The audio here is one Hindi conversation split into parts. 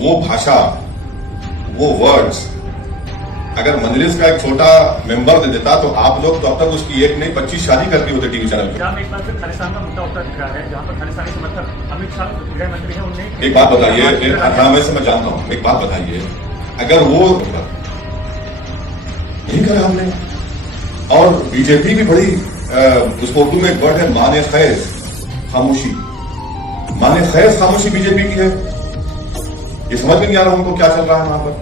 वो भाषा, वो वर्ड्स अगर मजलिस का एक छोटा मेंबर दे देता तो आप लोग तो अब तक उसकी एक नहीं 25 शादी करती होते टीवी चैनल पे। पंजाब में एक बार फिर खालिस्तान का मुद्दा उठता दिख रहा है, जहां पर खालिस्तानी समर्थक अमित शाह गृह मंत्री हैं, उन्हें एक बात बताइए, हाँ मैं समझ जानता हूँ, एक बात बताइए, अगर वो नहीं करा हमने, और बीजेपी भी बड़ी उसको उर्दू में एक वर्ड है माने खैज खामोशी, माने खैज खामोशी बीजेपी की है। ये समझ में नहीं आ रहा उनको क्या चल रहा है वहां पर।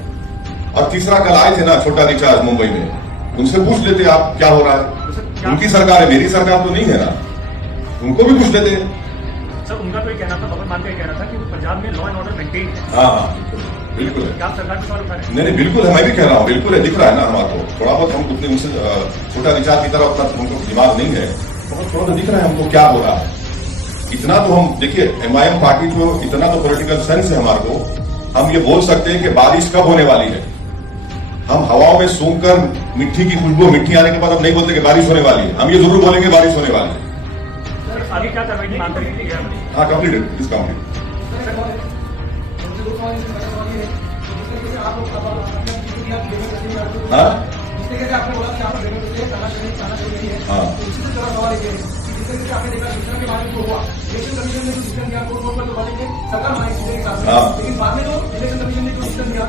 और तीसरा कल आए थे ना छोटा रिचार्ज मुंबई में, उनसे पूछ लेते आप क्या हो रहा है। उनकी सरकार है, मेरी सरकार तो नहीं है ना, उनको भी पूछ लेते। सर उनका तो ये कहना था, भगवत मान का कहना था कि पंजाब में लॉ एंड ऑर्डर मेंटेन है। हाँ बिल्कुल है। क्या आप सरकार के सवाल उठा रहे हैं? नहीं बिल्कुल है, मैं भी कह रहा हूँ, बिल्कुल है, दिख रहा है ना हमारे को। थोड़ा बहुत हम उतने उनसे छोटा रिचार्ज की तरह उतना उनको दिमाग नहीं है, बहुत थोड़ा तो दिख रहा है हमको क्या हो रहा है। इतना तो हम देखिए, एमआईएम पार्टी को इतना तो पॉलिटिकल सेंस है हमारे को, हम ये बोल सकते हैं कि बारिश कब होने वाली है। हम हवाओं में सूंघकर मिट्टी की खुशबू, मिट्टी आने के बाद हम नहीं बोलते कि बारिश होने वाली है, हम ये जरूर बोलेंगे बारिश होने वाली है। सर आगे क्या कार्रवाई की मांग करेंगे? हाँ कंप्लीटेड, इज कंप्लीट। हाँ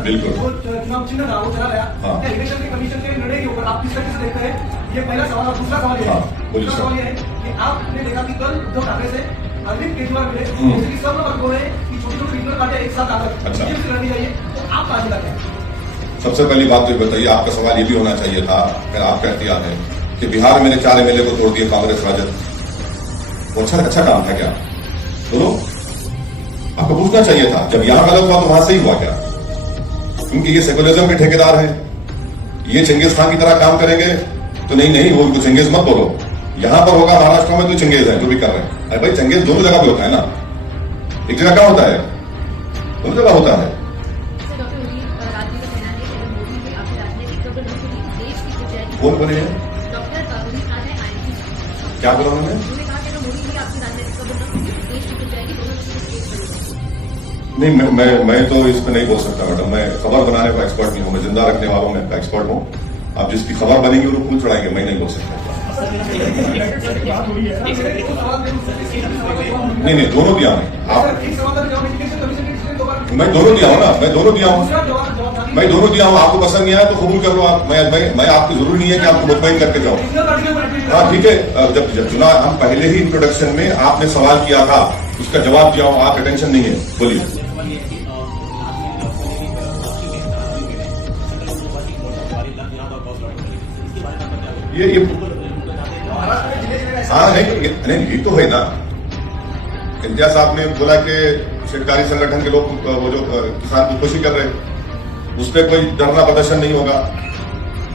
बिल्कुल चुनाव चिन्ह था वो चला गया। इलेक्शन के कमीशन के निर्णय के ऊपर आप किस तरीके से देखते हैं, ये पहला सवाल। और दूसरा सवाल ये है, दूसरा सवाल ये है कि आपने देखा कि कल उद्धव ठाकरे से अरविंद केजरीवाल मिले, जैसे कि सब लोग बोल रहे हैं कि छोटी छोटी रीजनल पार्टियां एक साथ आकर लड़नी चाहिए, तो आप कहाँ से लगते हैं? सबसे पहली बात तो ये बताइए, आपका सवाल ये भी होना चाहिए था, फिर आपका एहतियात है कि बिहार में 4 एमएलए को तोड़ दिए कांग्रेस राजद, वो अच्छा काम था क्या? बोलो, आपको पूछना चाहिए था। जब यहां गलत हुआ तो वहां सही हुआ क्या? क्योंकि ये सेकुलरिज्म के ठेकेदार हैं, ये चंगेज खान की तरह काम करेंगे तो नहीं वो उनको चंगेज मत बोलो। यहां पर होगा महाराष्ट्र में तो चंगेज है जो भी कर रहे हैं। अरे भाई चंगेज दोनों जगह पे होता है ना, एक जगह क्या होता है, दोनों जगह होता है। कौन बने हैं? क्या बोला उन्होंने? नहीं मैं तो इस पर नहीं बोल सकता मैडम, मैं खबर बनाने का एक्सपर्ट नहीं हूँ, मैं जिंदा रखने वालों में एक्सपर्ट हूँ। आप जिसकी खबर बनेगी वो फूल चढ़ाएंगे, मैं नहीं बोल सकता। नहीं दोनों दिया आप, मैं दोनों दिया हूँ ना, मैं दोनों दिया हूँ। आपको पसंद नहीं आया तो कबूल कर लो आप, मैं आपको जरूरी नहीं है कि आपको मुतमईन करके जाऊँ। हाँ ठीक है, जब चुना हम पहले ही इंट्रोडक्शन में आपने सवाल किया था, उसका जवाब दिया हूँ, आपका टेंशन नहीं है, बोलिए। ये हाँ नहीं ये तो है ना। इम्तियाज साहब ने बोला कि शेतकारी संगठन के लोग वो जो किसान खुदकुशी कर रहे हैं, उस पर कोई धरना प्रदर्शन नहीं होगा।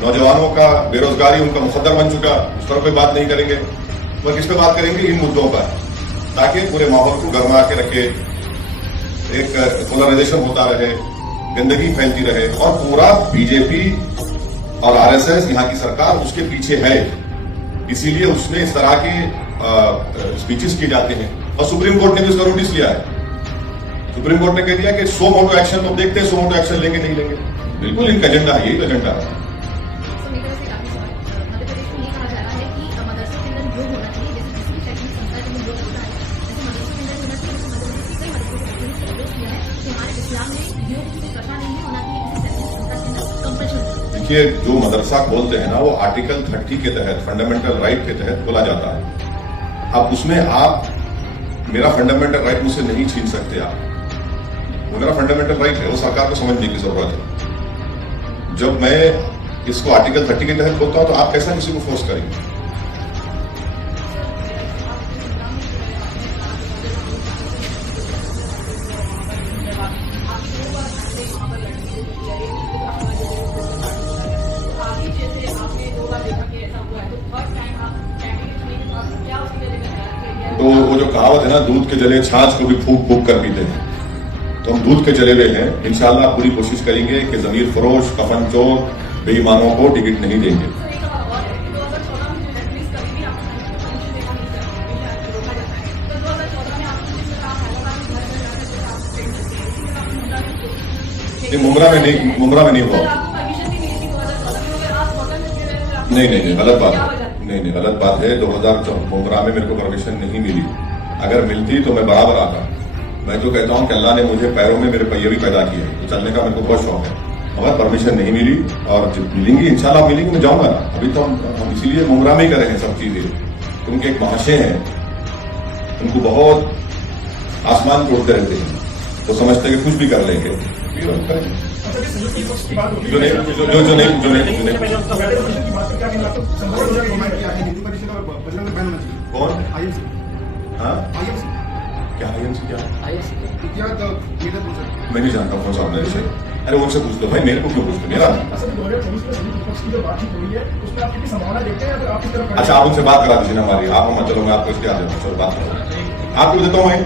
नौजवानों का बेरोजगारी उनका मुकद्दर बन चुका, उस पर कोई बात नहीं करेंगे। वो किस पर बात करेंगे? इन मुद्दों पर, ताकि पूरे माहौल को गर्मा के रखे, एक पोलराइजेशन होता रहे, गंदगी फैलती रहे। और पूरा बीजेपी और आरएसएस यहाँ की सरकार उसके पीछे है, इसीलिए उसमें इस तरह के स्पीचेस किए जाते हैं। और सुप्रीम कोर्ट ने भी उसका नोटिस लिया है। सुप्रीम कोर्ट ने कह दिया कि 100 मोटो एक्शन तो देखते हैं, 100 मोटो एक्शन लेंगे नहीं लेंगे। बिल्कुल इनका एजेंडा है, यही तो एजेंडा है। देखिए जो मदरसा खोलते हैं ना, वो आर्टिकल 30 के तहत, फंडामेंटल राइट के तहत खोला जाता है। अब उसमें आप मेरा फंडामेंटल राइट मुझसे नहीं छीन सकते। आप, वो मेरा फंडामेंटल राइट है, वो सरकार को समझने की जरूरत है। जब मैं इसको आर्टिकल 30 के तहत खोलता हूं तो आप कैसा किसी को फोर्स करेंगे? तो वो जो कहावत है ना, दूध के जले छाछ को भी फूक फूक कर पीते हैं, तो हम दूध के जले हुए हैं। इंशाल्लाह पूरी कोशिश करेंगे कि जमीर फरोश, कफन चोर, बेईमानों को टिकट नहीं देंगे। नहीं, मुमरा में नहीं हुआ। नहीं, गलत बात है। नहीं, गलत बात है। 2014 मुमरा में मेरे को परमिशन नहीं मिली। अगर मिलती तो मैं बराबर आता। मैं तो कहता हूं कि अल्लाह ने मुझे पैरों में मेरे पहिए भी पैदा किए, तो चलने का मेरे को बहुत शौक है। मगर परमिशन नहीं मिली, और जब मिलेंगी इंशाल्लाह मिलेंगी, मैं जाऊंगा ना। अभी तो हम इसीलिए मुमरा में ही कर रहे हैं सब चीजें, क्योंकि एक महाशय हैं, उनको बहुत आसमान पे उड़ते रहते हैं, तो समझते हैं कि कुछ भी कर लेंगे। जो कौन? हाँ, क्या आईएमसी क्या? मैं नहीं जानता कौन सा ऑर्गेनाइजेशन। अरे उनसे पूछ दो भाई, मेरे को क्यों पूछते? मेरा अच्छा, आप उनसे बात करा दीजिए ना हमारी। आप मत चलो, मैं आपको इसके आ देता हूँ। चलो बात करो, आपको देता हूँ मैं।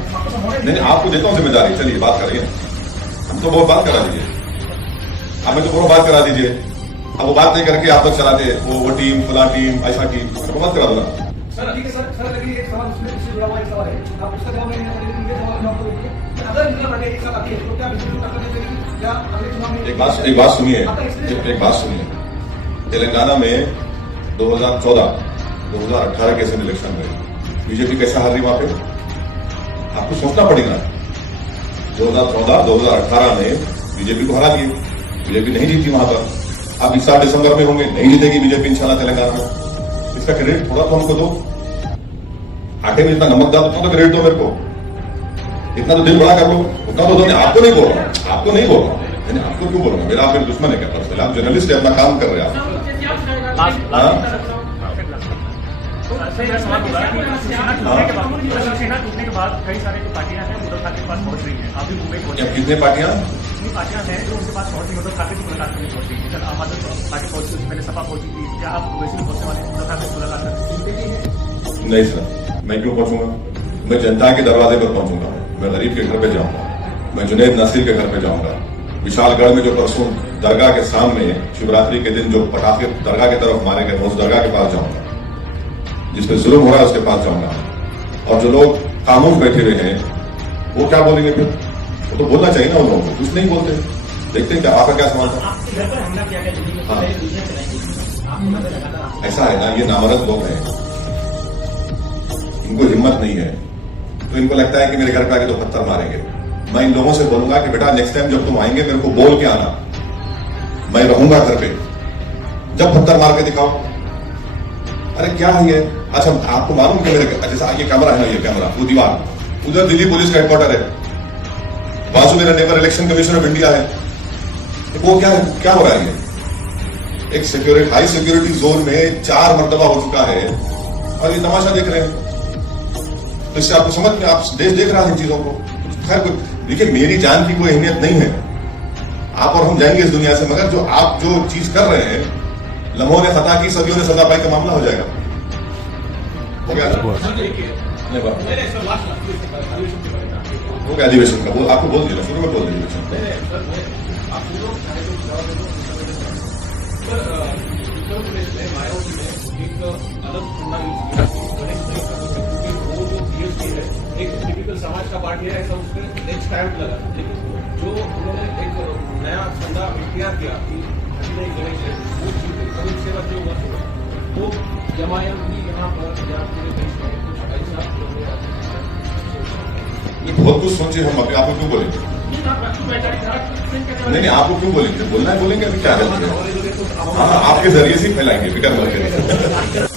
नहीं, आपको देता हूँ जिम्मेदारी। चलिए बात करिए, हम तो बहुत बात करा दीजिए। हमें तो पूरा बात करा दीजिए। अब वो बात नहीं करके आप लोग चलाते, वो टीम, फला टीम, ऐसा टीम, तो बात करा दो ना। सर ठीक है सर लेकिन एक सवाल उससे जुड़ा हुआ एक सवाल है, आप उसका जवाब नहीं देना, लेकिन ये सवाल मैं आपको देंगे कि अगर इंदिरा गांधी एक साथ आती है तो क्या बीजेपी को टक्कर दे देगी या अगले चुनाव में? एक बात सुनिए। तेलंगाना में 2014-2018 के इलेक्शन में बीजेपी कैसा हार रही वहां पे? आपको सोचना पड़ेगा। 2014-2018 में बीजेपी को हरा दिए, बीजेपी नहीं जीती वहां पर। अब इस साल दिसंबर में होंगे, नहीं जीतेगी बीजेपी इंशाल्लाह तेलंगाना में। इसका क्रेडिट थोड़ा तो हमको दो। आटे में इतना नमक डाल दो तो क्रेडिट दो मेरे को। इतना तो दिल बड़ा कर लो, उतना तो दो। आपको नहीं बोल रहा, आपको क्यों बोल रहा? मेरा आप मेरे दुश्मन है क्या? पर्सनल आप जर्नलिस्ट है, अपना काम कर रहे हैं आप। शिवसेना टूटने के बाद कई सारी जो पार्टियां हैं उद्धव ठाकरे के पास पहुंच रही हैं। अभी मुंबई पहुंच रही कितने पार्टियां हैं जो उनके पास पहुंच रही है? उद्धव ठाकरे की मुलाकात करने पहुंच रही है। कल आम आदमी पार्टी पहुंची, उससे पहले सपा पहुंची थी। क्या आप वैसे भी पहुंचने वाले उद्धव ठाकरे की मुलाकात करने? नहीं सर, मैं क्यों पहुंचूंगा? मैं जनता के दरवाजे पर पहुंचूंगा। मैं गरीब के घर पे जाऊंगा, मैं जुनैद नासिर के घर पे जाऊंगा। विशालगढ़ में जो परसों दरगाह के सामने शिवरात्रि के दिन जो पटाखे दरगाह की तरफ मारे गए, उस दरगाह के पास जाऊंगा। जिस पे जुल्म हो रहा है उसके पास जाऊंगा। और जो लोग खामोश बैठे हुए हैं वो क्या बोलेंगे फिर? वो तो बोलना चाहिए ना उन लोगों को, कुछ नहीं बोलते। देखते हैं क्या आपका क्या सवाल था? हाँ। ऐसा है ना, ये नामर्द लोग हैं, इनको हिम्मत नहीं है, तो इनको लगता है कि मेरे घर पे आके तो पत्थर मारेंगे। मैं इन लोगों से बोलूंगा कि बेटा नेक्स्ट टाइम जब तुम आएंगे मेरे को बोल के आना, मैं रहूंगा घर पे, जब पत्थर मार के दिखाओ। अरे क्या है ये? अच्छा, आपको मालूम कि मेरे जैसा ये कैमरा है ना, ये कैमरा, वो दीवार, उधर दिल्ली पुलिस का हेडक्वार्टर है, बाजू मेरा neighbour election commission of India है। वो क्या हो रहा है? ये एक हाई सिक्योरिटी जोन में 4 मरतबा हो चुका है और ये तमाशा देख रहे हैं। तो इससे आपको समझ में, आप देश देख रहा है इन चीजों को। खैर, देखिए मेरी जान की कोई अहमियत नहीं है, आप और हम जाएंगे इस दुनिया से, मगर जो आप जो चीज कर रहे हैं, लम्हों ने खता की, सदियों ने सजा पाई का मामला हो जाएगा। हो गया अधिवेशन का, वो आपको बोल दिया, शुरू में बोल दिया एक टिपिकल समाज का पार्टी है, ऐसा उसमें एक स्टैंप लगा। लेकिन जो उन्होंने एक नया फंडा इख्तियार किया कि गणेश है, वो सेवा जो हुआ वो जमायत भी यहाँ पर या पूरे देश में कुछ ऐसा बहुत कुछ सोचे हम। अभी आपको क्यों बोलेंगे? नहीं, आपको क्यों बोलेंगे? बोलना है बोलेंगे, अभी क्या है? हाँ, आपके जरिए से फैलाएंगे, फिक्र मत करिए।